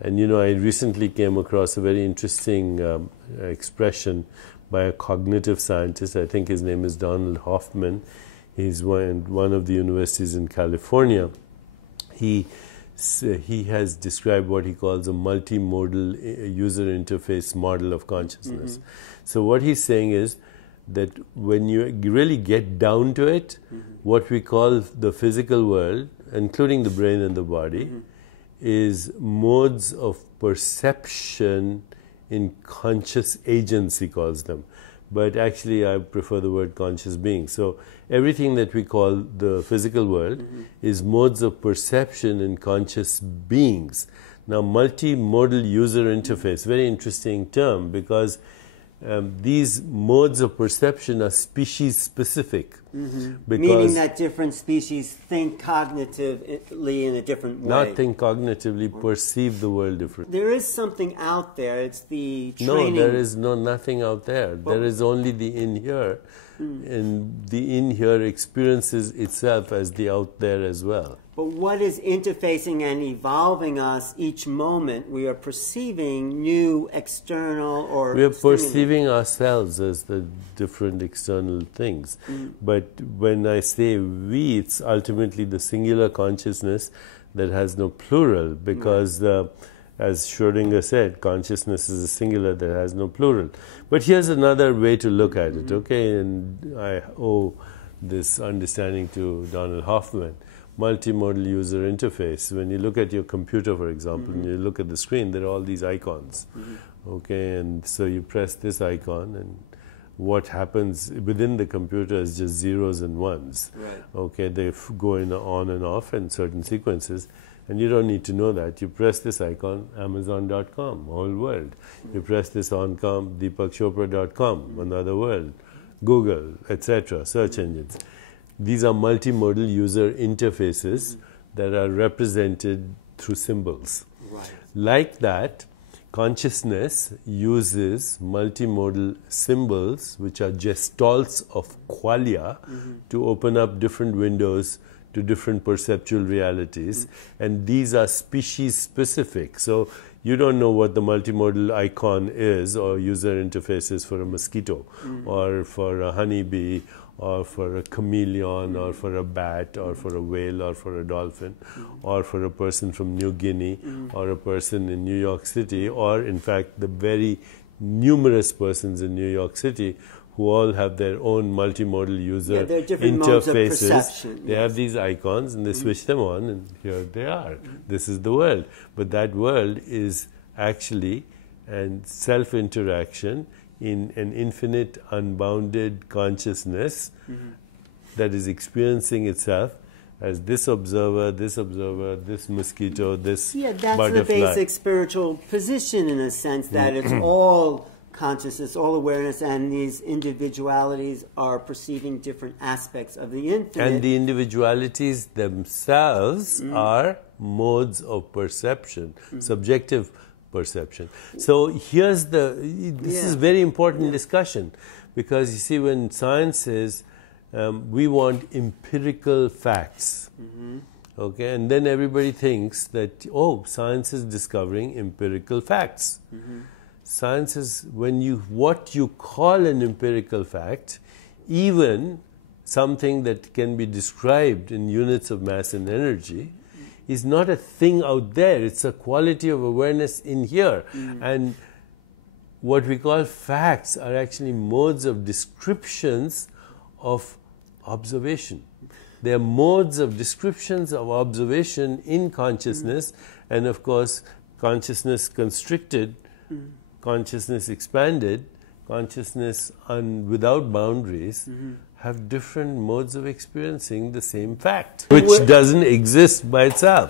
And you know, I recently came across a very interesting expression by a cognitive scientist. I think his name is Donald Hoffman. He's one of the universities in California. He has described what he calls a multimodal user interface model of consciousness. So what he's saying is that when you really get down to it, what we call the physical world, including the brain and the body, is modes of perception in conscious agents, he calls them. But actually I prefer the word conscious being. So everything that we call the physical world is modes of perception in conscious beings. Now, multimodal user interface, very interesting term, because these modes of perception are species specific. Meaning that different species think cognitively in a different way. Not think cognitively, perceive the world differently. There is something out there. It's the training. No, there is nothing out there. There is only the in here. And the in here experiences itself as the out there as well. But what is interfacing and evolving us each moment? We are perceiving new external or we are perceiving ourselves as the different external things. But when I say we, it's ultimately the singular consciousness that has no plural, because as Schrödinger said, consciousness is a singular that has no plural. But here's another way to look at it, okay? And I owe this understanding to Donald Hoffman. Multimodal user interface. When you look at your computer, for example, and you look at the screen, there are all these icons, okay? And so you press this icon, and what happens within the computer is just zeros and ones, okay? They go in on and off in certain sequences. And you don't need to know that. You press this icon, Amazon.com, whole world. You press this icon, DeepakChopra.com, another world. Google, etc., search engines. These are multimodal user interfaces that are represented through symbols. Like that, consciousness uses multimodal symbols, which are gestalts of qualia, to open up different windows to different perceptual realities, and these are species specific. So you don't know what the multimodal icon is or user interface is for a mosquito, or for a honeybee, or for a chameleon, or for a bat, or for a whale, or for a dolphin, or for a person from New Guinea, or a person in New York City, or in fact the very numerous persons in New York City who all have their own multimodal user interfaces. They have these icons and they switch them on, and here they are. This is the world. But that world is actually a self-interaction in an infinite, unbounded consciousness that is experiencing itself as this observer, this mosquito, this that's butterfly. The basic spiritual position, in a sense, that it's all consciousness, all awareness, and these individualities are perceiving different aspects of the infinite. And the individualities themselves are modes of perception, subjective perception. So here's this is very important discussion, because you see, when science says we want empirical facts, okay, and then everybody thinks that, oh, science is discovering empirical facts. Science is what you call an empirical fact, even something that can be described in units of mass and energy, is not a thing out there. It's a quality of awareness in here. And what we call facts are actually modes of descriptions of observation. They are modes of descriptions of observation in consciousness, and of course, consciousness constricted, consciousness expanded, consciousness without boundaries, have different modes of experiencing the same fact, which doesn't exist by itself.